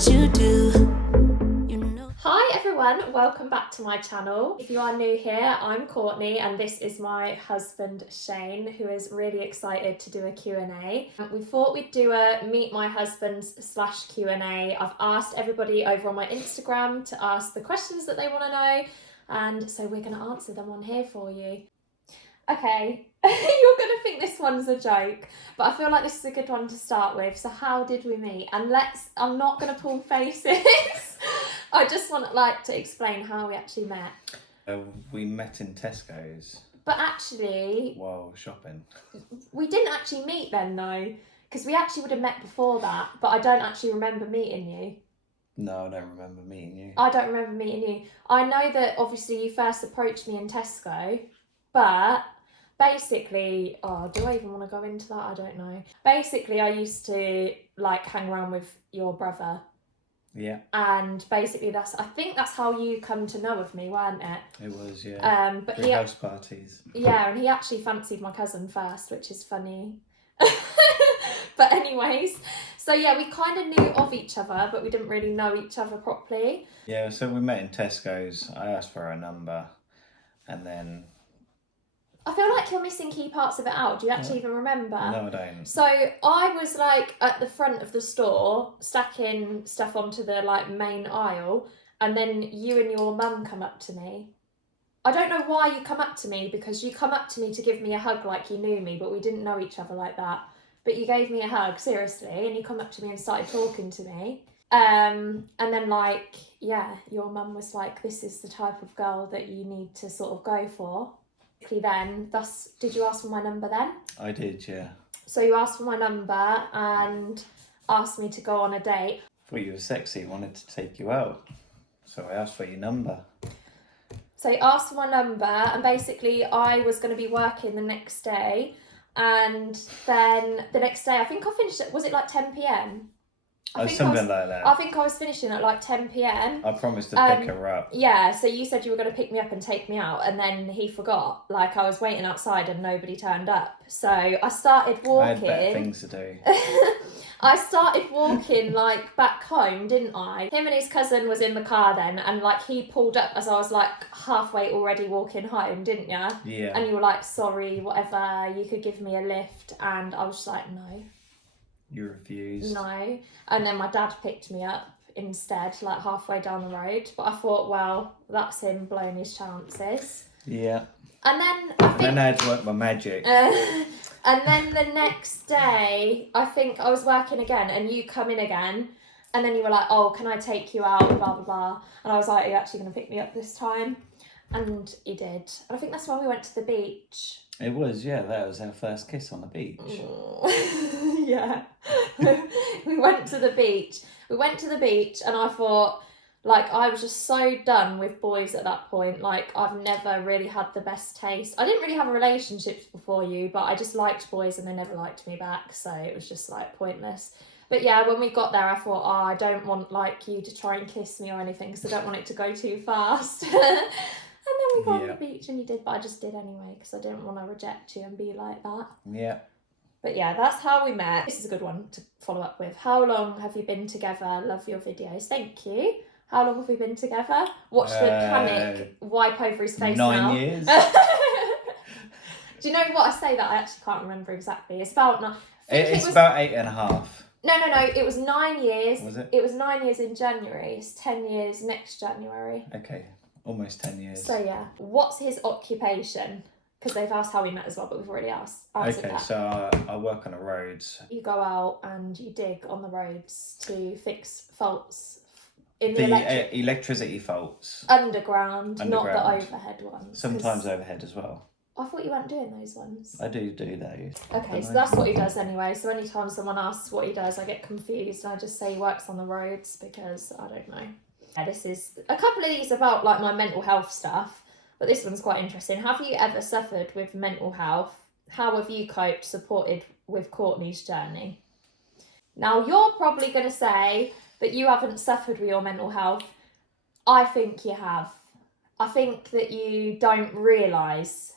what you do. Hi everyone, welcome back to my channel. If you are new here, I'm Courtney and this is my husband Shane, who is really excited to do a Q&A. We thought we'd do a meet my husbands / Q&A. I've asked everybody over on my Instagram to ask the questions that they want to know, and so we're going to answer them on here for you. Okay, you're going to think this one's a joke, but I feel like this is a good one to start with. So how did we meet? And I'm not going to pull faces. I just want to explain how we actually met. We met in Tesco's. But actually... while shopping. We didn't actually meet then though, because we actually would have met before that, but I don't actually remember meeting you. No, I don't remember meeting you. I don't remember meeting you. I know that obviously you first approached me in Tesco, but basically... Oh, do I even want to go into that? I don't know. Basically, I used to hang around with your brother. Yeah. And basically I think that's how you come to know of me, weren't it? It was, yeah. But through house parties. Yeah, and he actually fancied my cousin first, which is funny. But anyways, so yeah, we kind of knew of each other, but we didn't really know each other properly. Yeah, so we met in Tesco's. I asked for her number, and then... I feel like you're missing key parts of it out. Do you actually even remember? No, I don't. So I was at the front of the store, stacking stuff onto the main aisle, and then you and your mum come up to me. I don't know why you come up to me, because you come up to me to give me a hug like you knew me, but we didn't know each other like that. But you gave me a hug, seriously, and you come up to me and started talking to me. And then your mum was like, this is the type of girl that you need to sort of go for. Then, did you ask for my number then? I did, yeah. So you asked for my number and asked me to go on a date. Thought you were sexy, wanted to take you out. So I asked for your number. So you asked for my number, and basically I was going to be working the next day. And then the next day, I think I finished it, was it 10 p.m? Something like that. I think I was finishing at 10 p.m. I promised to pick her up. Yeah, so you said you were going to pick me up and take me out, and then he forgot. I was waiting outside and nobody turned up. So I started walking. I had better things to do. I started walking back home, didn't I? Him and his cousin was in the car then, and he pulled up as I was halfway already walking home, didn't you? Yeah. And you were sorry, whatever, you could give me a lift, and I was just no. You refused. No. And then my dad picked me up instead, halfway down the road. But I thought, well, that's him blowing his chances. Yeah. And then I had to work my magic. And then the next day, I think I was working again, and you come in again. And then you were like, oh, can I take you out, blah, blah, blah. And I was like, are you actually going to pick me up this time? And you did. And I think that's when we went to the beach. It was, yeah. That was our first kiss on the beach. Yeah. We went to the beach. And I thought, I was just so done with boys at that point. I've never really had the best taste. I didn't really have relationships before you, but I just liked boys and they never liked me back. So it was just pointless. But yeah, when we got there, I thought, oh, I don't want you to try and kiss me or anything, because I don't want it to go too fast. And then we got on the beach and you did, but I just did anyway, because I didn't want to reject you and be like that. Yeah. But yeah, that's how we met. This is a good one to follow up with. How long have you been together? Love your videos. Thank you. How long have we been together? Watch the panic wipe over his face 9 years. Do you know what I say that? I actually can't remember exactly. It's about... It's about 8.5. No. It was 9 years. Was it? It was 9 years in January. It's 10 years next January. Okay. Almost 10 years. So yeah. What's his occupation? Because they've asked how we met as well, but we've already answered that. So I work on the roads. You go out and you dig on the roads to fix faults in the electricity faults. Underground, not the overhead ones. Sometimes overhead as well. I thought you weren't doing those ones. I do those. Okay, so that's what he does anyway. So anytime someone asks what he does, I get confused and I just say he works on the roads, because I don't know. Yeah, this is a couple of these about my mental health stuff, but this one's quite interesting. Have you ever suffered with mental health? How have you coped, supported with Courtney's journey? Now, you're probably going to say that you haven't suffered with your mental health. I think you have. I think that you don't realise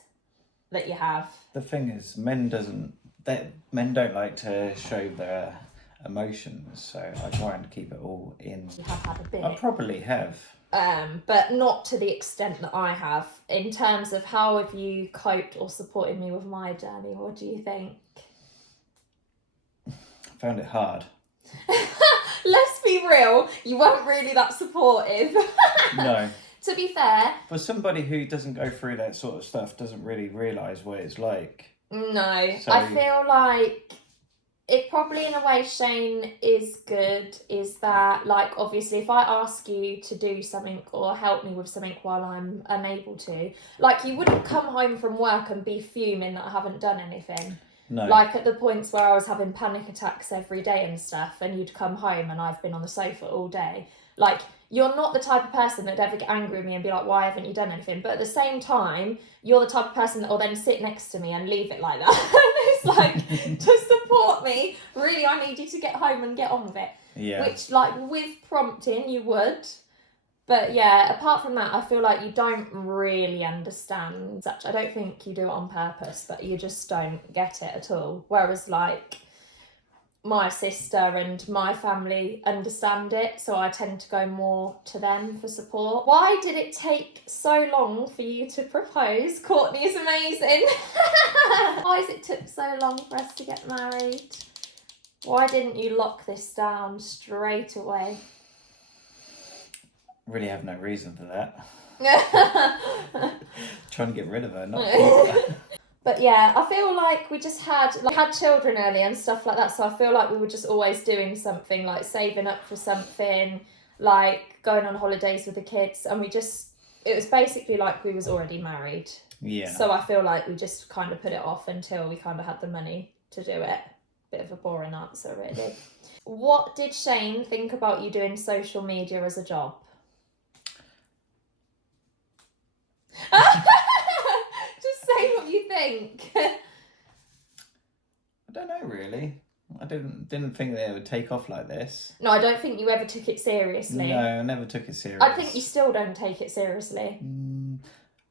that you have. The thing is, men don't like to show their emotions, so I try and keep it all in. You have had a bit. I probably have. But not to the extent that I have. In terms of how have you coped or supported me with my journey, what do you think? I found it hard. Let's be real, you weren't really that supportive. No. To be fair. For somebody who doesn't go through that sort of stuff, doesn't really realise what it's like. No, So, I feel like it probably in a way, Shane, is good, is that, like, obviously if I ask you to do something or help me with something while I'm unable to, like, you wouldn't come home from work and be fuming that I haven't done anything. no. Like at the points where I was having panic attacks every day and stuff, and you'd come home and I've been on the sofa all day. Like, you're not the type of person that'd ever get angry with me and be like, why haven't you done anything? But at the same time, you're the type of person that will then sit next to me and leave it like that. It's like, to support me, really, I need you to get home and get on with it. Yeah. Which, like, with prompting, you would. But yeah, apart from that, I feel like you don't really understand such. I don't think you do it on purpose, but you just don't get it at all. Whereas, like, my sister and my family understand it, so I tend to go more to them for support. Why did it take so long for you to propose? Courtney is amazing. Why has it took so long for us to get married? Why didn't you lock this down straight away? Really have no reason for that. Trying to get rid of her, not But yeah, I feel like we just had children early and stuff like that, so I feel like we were just always doing something, like saving up for something, like going on holidays with the kids, and it was basically like we was already married. Yeah. So I feel like we just kind of put it off until we kind of had the money to do it. Bit of a boring answer, really. What did Shane think about you doing social media as a job? Just say what you think. I don't know, really. I didn't think that it would take off like this. No, I don't think you ever took it seriously. No, I never took it serious. I think you still don't take it seriously.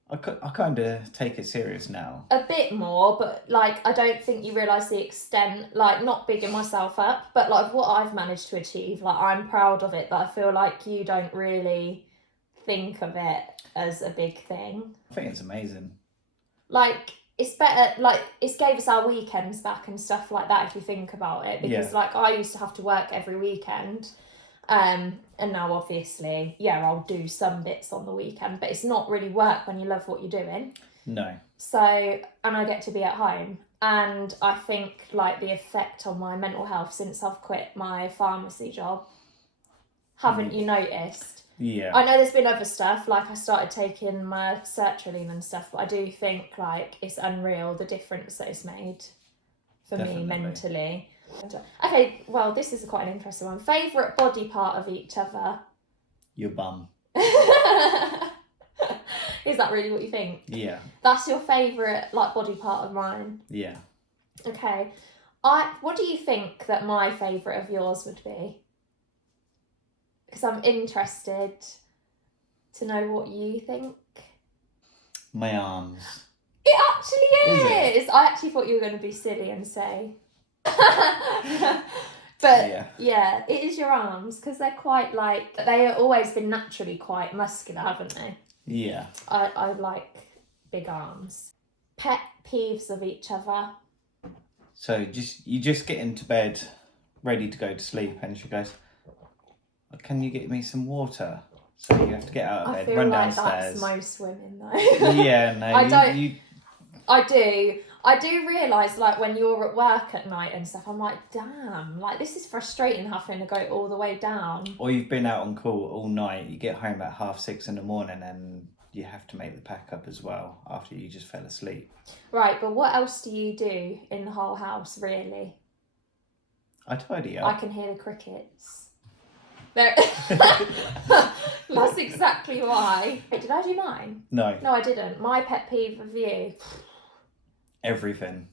I kind of take it serious now. A bit more, but like I don't think you realise the extent, like not bigging myself up, but like what I've managed to achieve, like I'm proud of it, but I feel like you don't really think of it as a big thing. I think it's amazing. Like, it's better, like, it's gave us our weekends back and stuff like that if you think about it, because like I used to have to work every weekend, and now obviously I'll do some bits on the weekend, but it's not really work when you love what you're doing. No. So, and I get to be at home, and I think like the effect on my mental health since I've quit my pharmacy job, haven't you noticed? Yeah. I know there's been other stuff, like I started taking my sertraline and stuff, but I do think like it's unreal the difference that it's made for me mentally. Okay, well, this is quite an interesting one. Favourite body part of each other? Your bum. Is that really what you think? Yeah. That's your favourite like body part of mine? Yeah. Okay. What do you think that my favourite of yours would be? Because I'm interested to know what you think. My arms. It actually is. It? I actually thought you were going to be silly and say. But yeah, it is your arms, because they're quite like, they have always been naturally quite muscular, haven't they? Yeah. I like big arms. Pet peeves of each other. So you just get into bed, ready to go to sleep, and she goes, "Can you get me some water?" So you have to get out of bed, run downstairs. I feel like that's most women though. Yeah, no, I do realise, like, when you're at work at night and stuff, I'm like, damn, like, this is frustrating having to go all the way down. Or you've been out on call all night, you get home at 6:30 in the morning and you have to make the pack up as well after you just fell asleep. Right, but what else do you do in the whole house, really? I tidy up. I can hear the crickets. There. That's exactly why. Wait, did I do mine? No. No, I didn't. My pet peeve of you. Everything.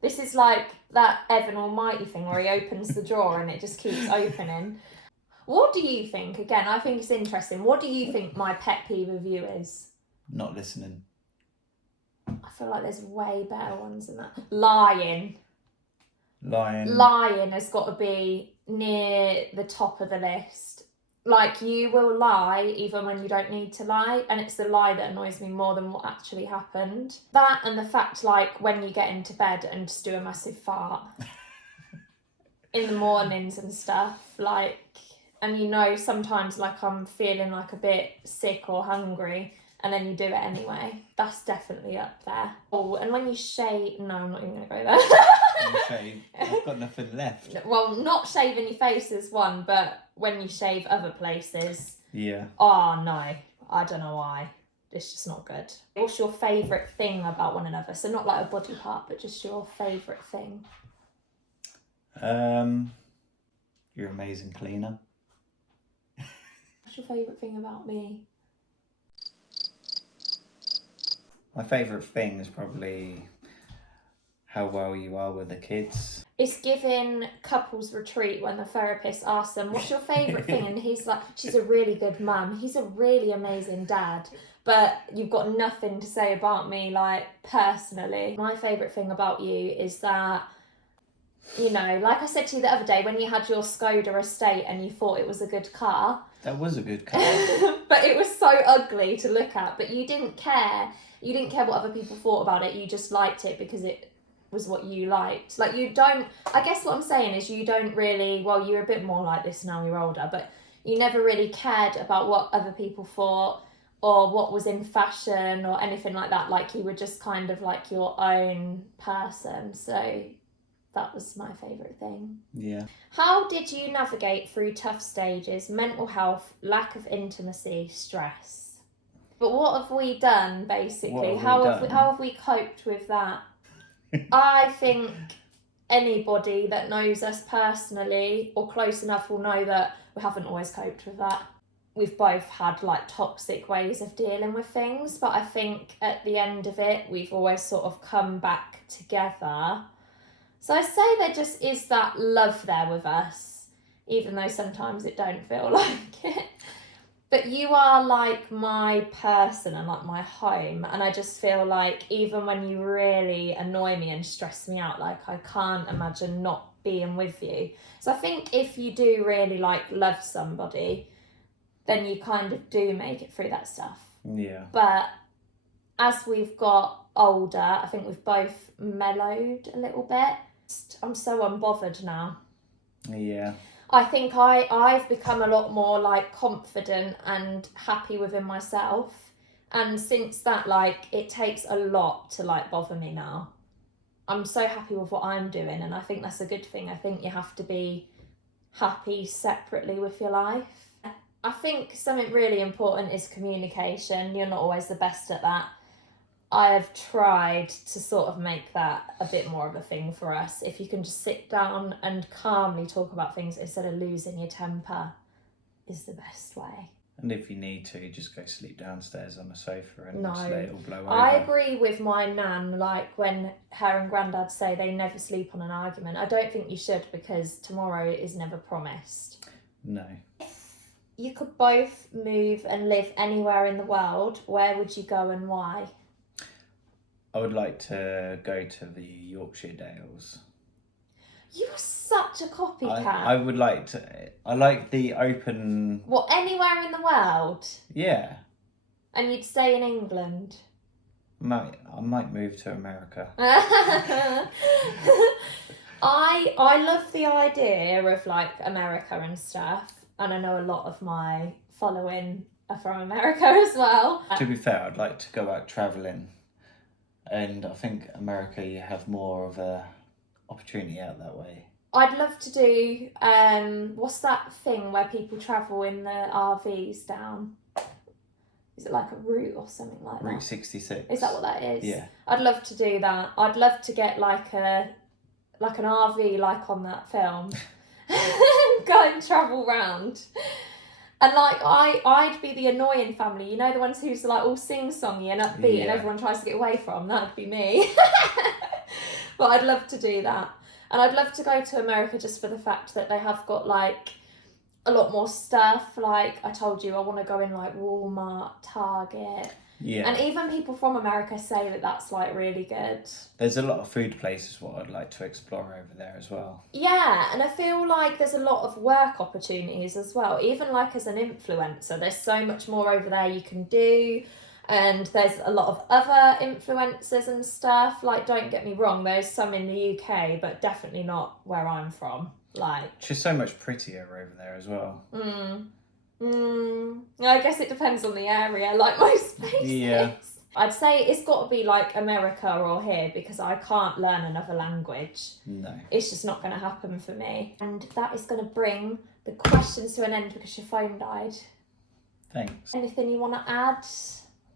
This is like that Evan Almighty thing where he opens the drawer and it just keeps opening. What do you think? Again, I think it's interesting. What do you think my pet peeve of you is? Not listening. I feel like there's way better ones than that. Lying. Lying has got to be near the top of the list. Like, you will lie even when you don't need to lie, and it's the lie that annoys me more than what actually happened. That and the fact, like, when you get into bed and just do a massive fart in the mornings and stuff, like, and you know sometimes, like, I'm feeling like a bit sick or hungry, and then you do it anyway. That's definitely up there. Oh, and when you shave... No, I'm not even going to go there. Shave. I've got nothing left. Well, not shaving your face is one, but when you shave other places... Yeah. Oh, no. I don't know why. It's just not good. What's your favourite thing about one another? So not like a body part, but just your favourite thing. You're an amazing cleaner. What's your favourite thing about me? My favourite thing is probably how well you are with the kids. It's giving couples retreat when the therapist asks them, what's your favourite thing? And he's like, she's a really good mum. He's a really amazing dad. But you've got nothing to say about me, like, personally. My favourite thing about you is that, you know, like I said to you the other day, when you had your Skoda estate and you thought it was a good car. That was a good car. But it was so ugly to look at. But you didn't care. You didn't care what other people thought about it. You just liked it because it was what you liked. Like, you don't... I guess what I'm saying is you don't really... Well, you're a bit more like this now you're older. But you never really cared about what other people thought or what was in fashion or anything like that. Like, you were just kind of like your own person. So... that was my favourite thing. Yeah. How did you navigate through tough stages, mental health, lack of intimacy, stress? But what have we done, basically? How have we coped with that? I think anybody that knows us personally or close enough will know that we haven't always coped with that. We've both had, like, toxic ways of dealing with things, but I think at the end of it, we've always sort of come back together. So I say there just is that love there with us, even though sometimes it don't feel like it. But you are like my person and like my home, and I just feel like even when you really annoy me and stress me out, like, I can't imagine not being with you. So I think if you do really, like, love somebody, then you kind of do make it through that stuff. Yeah. But as we've got older, I think we've both mellowed a little bit. I'm so unbothered now. Yeah. I think I've become a lot more, like, confident and happy within myself. And since that, like, it takes a lot to, like, bother me now. I'm so happy with what I'm doing, and I think that's a good thing. I think you have to be happy separately with your life. I think something really important is communication. You're not always the best at that. I have tried to sort of make that a bit more of a thing for us. If you can just sit down and calmly talk about things instead of losing your temper is the best way. And if you need to, just go sleep downstairs on the sofa and No. just let it all blow over. I agree with my nan, like, when her and granddad say they never sleep on an argument. I don't think you should, because tomorrow is never promised. No. If you could both move and live anywhere in the world, where would you go and why? I would like to go to the Yorkshire Dales. You are such a copycat. I would like to... I like the open... What, anywhere in the world? Yeah. And you'd stay in England? I might move to America. I love the idea of, like, America and stuff. And I know a lot of my following are from America as well. To be fair, I'd like to go out travelling. And I think America, you have more of a opportunity out that way. I'd love to do, what's that thing where people travel in the RVs down? Is it like a route or something like that? Route 66. Is that what that is? Yeah. I'd love to do that. I'd love to get like an RV like on that film. Go and travel round. And, like, I'd be the annoying family, you know, the ones who's, like, all sing-songy and upbeat and everyone tries to get away from. That'd be me. But I'd love to do that. And I'd love to go to America just for the fact that they have got, like, a lot more stuff. Like, I told you, I want to go in, like, Walmart, Target. Yeah. And even people from America say that that's like really good. There's a lot of food places what I'd like to explore over there as well. Yeah, and I feel like there's a lot of work opportunities as well. Even like as an influencer, there's so much more over there you can do. And there's a lot of other influencers and stuff. Like, don't get me wrong, there's some in the UK, but definitely not where I'm from. Like, It's just so much prettier over there as well. I guess it depends on the area, like most places. Yeah. I'd say it's got to be like America or here, because I can't learn another language. No. It's just not going to happen for me. And that is going to bring the questions to an end because your phone died. Thanks. Anything you want to add?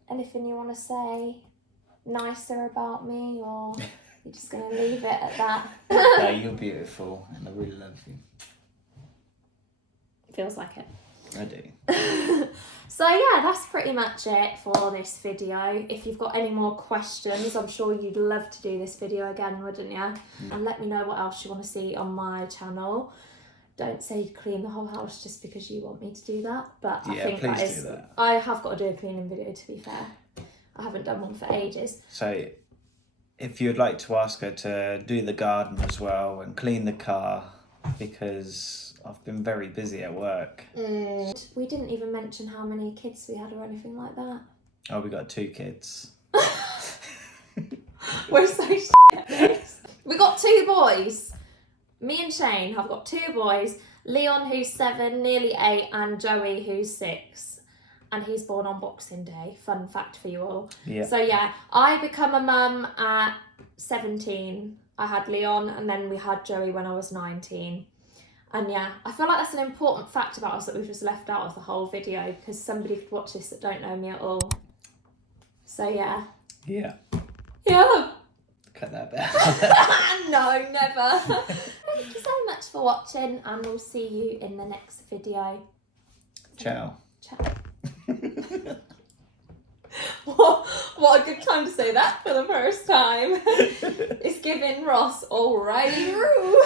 Anything you want to say nicer about me, or you're just going to leave it at that? No, you're beautiful and I really love you. Feels like it. I do. So yeah, that's pretty much it for this video. If you've got any more questions, I'm sure you'd love to do this video again, wouldn't you? And let me know what else you want to see on my channel. Don't say clean the whole house just because you want me to do that, but I think please do that. I have got to do a cleaning video, to be fair. I haven't done one for ages. So if you'd like to ask her to do the garden as well and clean the car, because I've been very busy at work. We didn't even mention how many kids we had or anything like that. Oh, we got 2 kids. We're so shit at this. We got 2 boys. Me and Shane have got 2 boys. Leon, who's 7, nearly 8, and Joey, who's 6. And he's born on Boxing Day. Fun fact for you all. Yeah. So yeah, I become a mum at 17. I had Leon, and then we had Joey when I was 19. And yeah, I feel like that's an important fact about us that we've just left out of the whole video, because somebody could watch this that don't know me at all. So yeah. Yeah. Yeah. Cut that bit. No, never. Thank you so much for watching, and we'll see you in the next video. Ciao. Ciao. What a good time to say that for the first time. It's giving Ross alrighty roo.